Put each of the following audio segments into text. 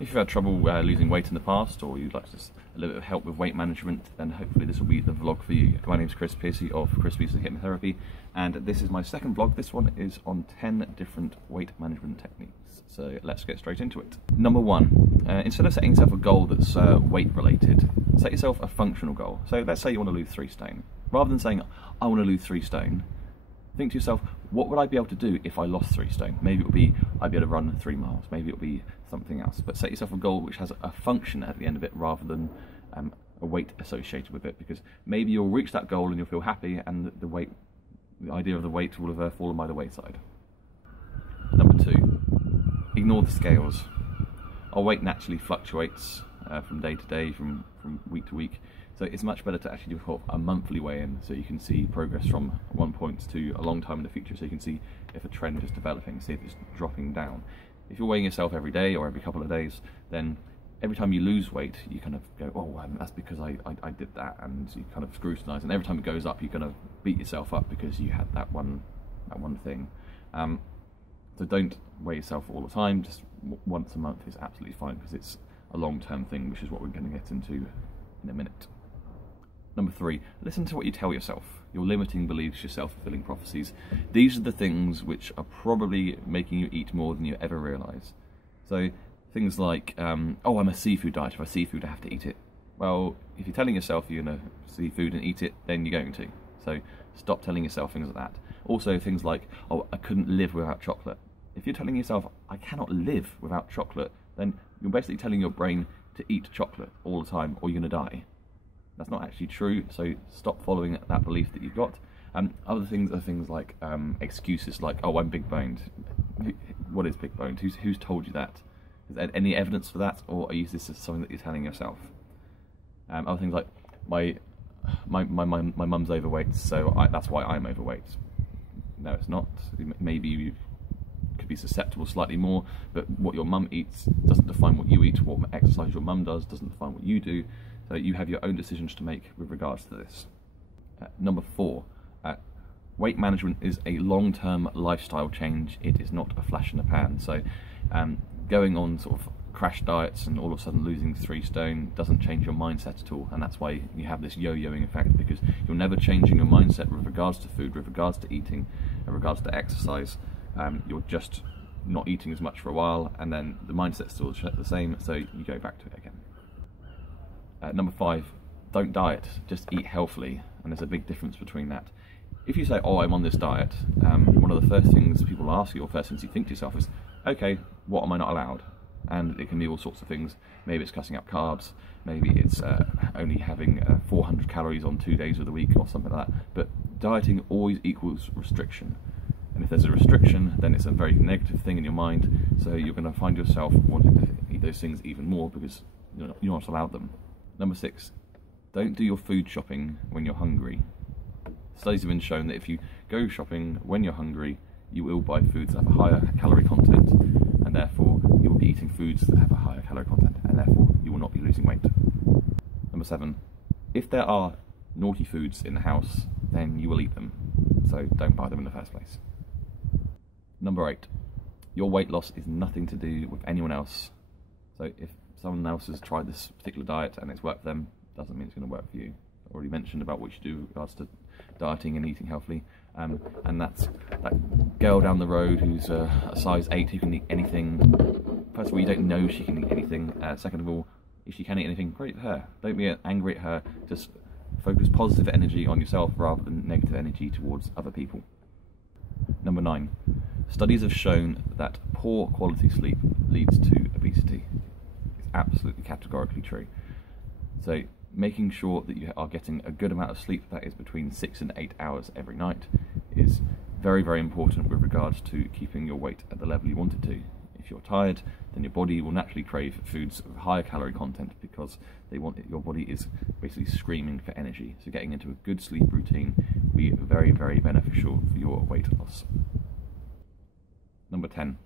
If you've had trouble losing weight in the past, or you'd like just a little bit of help with weight management, then hopefully this will be the vlog for you. My name's Chris Piercy of Piercy Hypnotherapy, and this is my second vlog. This one is on 10 different weight management techniques. So let's get straight into it. Number one, instead of setting yourself a goal that's weight related, set yourself a functional goal. So let's say you want to lose 3 stone. Rather than saying, I want to lose 3 stone, think to yourself, what would I be able to do if I lost 3 stone? Maybe it would be, I'd be able to run 3 miles. Maybe it would be something else. But set yourself a goal which has a function at the end of it rather than a weight associated with it, because maybe you'll reach that goal and you'll feel happy, and the idea of the weight will have fallen by the wayside. Number 2, ignore the scales. Our weight naturally fluctuates from day to day, from week to week. So it's much better to actually do a monthly weigh-in, so you can see progress from one point to a long time in the future, so you can see if a trend is developing, see if it's dropping down. If you're weighing yourself every day or every couple of days, then every time you lose weight, you kind of go, oh, that's because I did that, and you kind of scrutinise, and every time it goes up, you kind of beat yourself up because you had that one thing. So don't weigh yourself all the time, just once a month is absolutely fine, because it's a long-term thing, which is what we're going to get into in a minute. Number 3, listen to what you tell yourself. Your limiting beliefs, your self-fulfilling prophecies. These are the things which are probably making you eat more than you ever realise. So things like, oh, I'm a seafood diet. If I seafood, I have to eat it. Well, if you're telling yourself you're going to seafood and eat it, then you're going to. So stop telling yourself things like that. Also things like, oh, I couldn't live without chocolate. If you're telling yourself, I cannot live without chocolate, then you're basically telling your brain to eat chocolate all the time or you're going to die. That's not actually true, so stop following that belief that you've got. Other things are things like excuses like, oh, I'm big boned. What is big boned? Who's told you that? Is there any evidence for that, or is this something that you're telling yourself? Other things like, my mum's overweight, so that's why I'm overweight. No, it's not. Maybe you could be susceptible slightly more, but what your mum eats doesn't define what you eat. What exercise your mum does doesn't define what you do. So you have your own decisions to make with regards to this. Number 4, weight management is a long-term lifestyle change. It is not a flash in the pan. So going on sort of crash diets and all of a sudden losing 3 stone doesn't change your mindset at all. And that's why you have this yo-yoing effect, because you're never changing your mindset with regards to food, with regards to eating, with regards to exercise. You're just not eating as much for a while, and then the mindset's still the same, so you go back to it again. Number 5, don't diet, just eat healthily, and there's a big difference between that. If you say, oh, I'm on this diet, one of the first things people ask you, or first things you think to yourself is, okay, what am I not allowed? And it can be all sorts of things. Maybe it's cutting out carbs, maybe it's only having 400 calories on 2 days of the week, or something like that. But dieting always equals restriction. And if there's a restriction, then it's a very negative thing in your mind, so you're going to find yourself wanting to eat those things even more because you're not allowed them. Number 6, don't do your food shopping when you're hungry. Studies have been shown that if you go shopping when you're hungry, you will buy foods that have a higher calorie content, and therefore you will be eating foods that have a higher calorie content, and therefore you will not be losing weight. Number 7, if there are naughty foods in the house, then you will eat them, so don't buy them in the first place. Number 8, your weight loss is nothing to do with anyone else. So if someone else has tried this particular diet and it's worked for them, doesn't mean it's going to work for you. I already mentioned about what you do with regards to dieting and eating healthily, and that's that girl down the road who's a size 8 who can eat anything. First of all, you don't know she can eat anything. Second of all, if she can eat anything, great for her. Don't be angry at her. Just focus positive energy on yourself rather than negative energy towards other people. Number 9, studies have shown that poor quality sleep leads to obesity. It's absolutely categorically true. So making sure that you are getting a good amount of sleep, that is between 6 and 8 hours every night, is very, very important with regards to keeping your weight at the level you want it to. If you're tired, then your body will naturally crave foods of higher calorie content because your body is basically screaming for energy. So getting into a good sleep routine will be very, very beneficial for your weight loss. Number 10,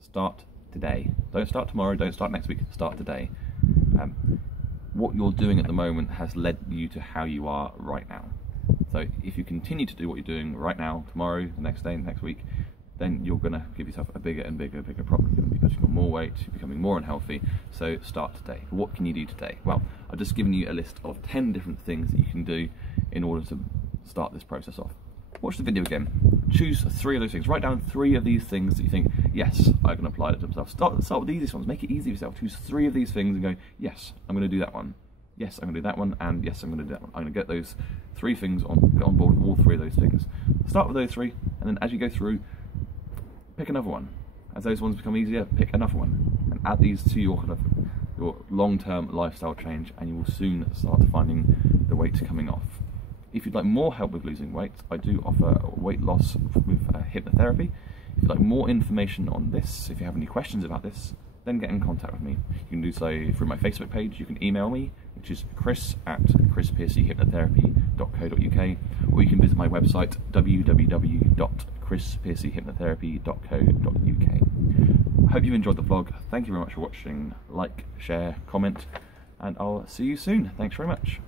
start today. Don't start tomorrow, don't start next week, start today. What you're doing at the moment has led you to how you are right now. So if you continue to do what you're doing right now, tomorrow, the next day, next week, then you're going to give yourself a bigger and bigger problem. You're going to be putting on more weight, you're becoming more unhealthy. So start today. What can you do today? Well, I've just given you a list of 10 different things that you can do in order to start this process off. Watch the video again. Choose 3 of those things. Write down 3 of these things that you think, yes, I can apply it to myself. Start with the easiest ones. Make it easy for yourself. Choose 3 of these things and go, yes, I'm going to do that one. Yes, I'm going to do that one, and yes, I'm going to do that one. I'm going to get those 3 things get on board with all 3 of those things. Start with those 3, and then as you go through, pick another one. As those ones become easier, pick another one, and add these to your long-term lifestyle change, and you will soon start finding the weight coming off. If you'd like more help with losing weight, I do offer weight loss with hypnotherapy. If you'd like more information on this, if you have any questions about this, then get in contact with me. You can do so through my Facebook page. You can email me, which is chris@chrispiercyhypnotherapy.co.uk, or you can visit my website, www.chrispiercyhypnotherapy.co.uk. I hope you enjoyed the vlog. Thank you very much for watching. Like, share, comment, and I'll see you soon. Thanks very much.